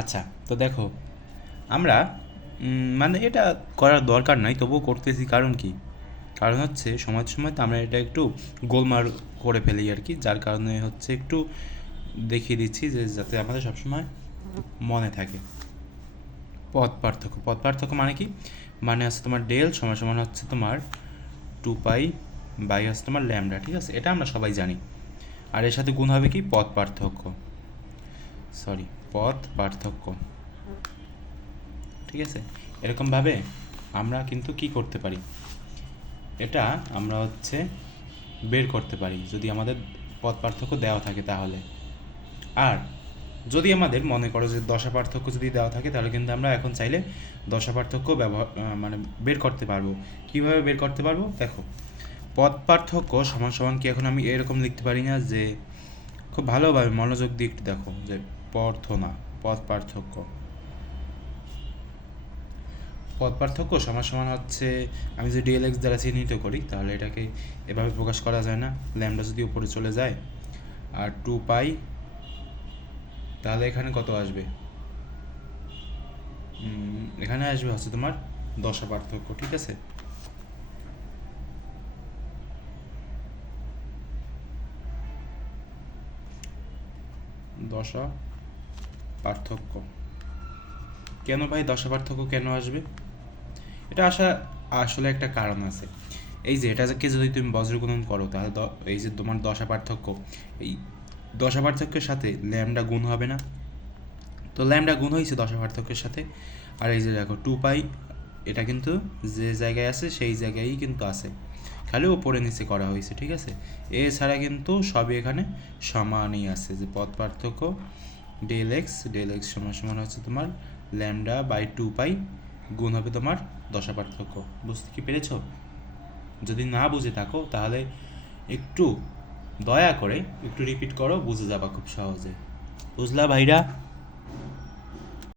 আচ্ছা তো দেখো, আমরা মানে এটা করার দরকার নাই, তবুও করতেছি, কারণ কি? কারণ হচ্ছে, সময় সময় তো আমরা এটা একটু গোলমাল করে ফেলি আর কি, যার কারণে হচ্ছে একটু দেখিয়ে দিচ্ছি যে, যাতে আমাদের সবসময় মনে থাকে। পথ পার্থক্য পথ পার্থক্য মানে কি? মানে হচ্ছে তোমার ডেল সমান সমান হচ্ছে তোমার টু পাই বাই হচ্ছে তোমার ল্যামডা, ঠিক আছে? এটা আমরা সবাই জানি। আর এর সাথে গুণ হবে কি? পথ পার্থক্য। সরি, পথ পার্থক্য। ঠিক আছে? এরকমভাবে আমরা কিন্তু কি করতে পারি? এটা আমরা হচ্ছে বের করতে পারি, যদি আমাদের পথ পার্থক্য দেওয়া থাকে তাহলে। আর যদি আমাদের মনে করো যে দশা পার্থক্য যদি দেওয়া থাকে, তাহলে কিন্তু আমরা এখন চাইলে দশা পার্থক্য ব্যবহার মানে বের করতে পারব। কীভাবে বের করতে পারব? দেখো, পথ পার্থক্য সমান সমান কি এখন আমি এরকম লিখতে পারি না যে, খুব ভালোভাবে মনোযোগ দিয়ে একটু দেখো, যে পথ না পথ পার্থক্য পথ পার্থক্য সমান সমান হচ্ছে, আমি যদি ডিএলএক্স দ্বারা চিহ্নিত করি, তাহলে এটাকে এভাবে প্রকাশ করা যায় না। ল্যামডা যদি উপরে চলে যায়, আর টু পাই তাহলে এখানে কত আসবে? এখানে আসবে হচ্ছে তোমার দশা পার্থক্য ঠিক আছে? দশা পার্থক্য। কেন ভাই দশা পার্থক্য কেন আসবে? এটা আসা আসলে একটা কারণ আছে। এই যে এটাকে যদি তুমি বজ্রগুণন করো, তাহলে এই যে তোমার দশা পার্থক্য এই দশা পার্থক্যের সাথে ল্যামডা গুণ হবে না। তো ল্যামডা গুণ হয়েছে দশা পার্থক্যের সাথে। আর এই যে দেখো, টু পাই, এটা কিন্তু যে জায়গায় আছে, সেই জায়গায়ই কিন্তু আছে। খালি ওপরে নিচে করা হয়েছে, ঠিক আছে? এছাড়া কিন্তু সবই এখানে সমানই আছে, যে পথ পার্থক্য ডেল এক্স ডেল এক্স সমান সমান হচ্ছে তোমার ল্যামডা বাই টু পাই গুণ হবে তোমার দশা পার্থক্য। বুঝতে কি পেরেছ? যদি না বুঝে থাকো, তাহলে একটু দয়া করে একটু রিপিট করো, বুঝে যাবা খুব সহজে। বুঝলা ভাইরা?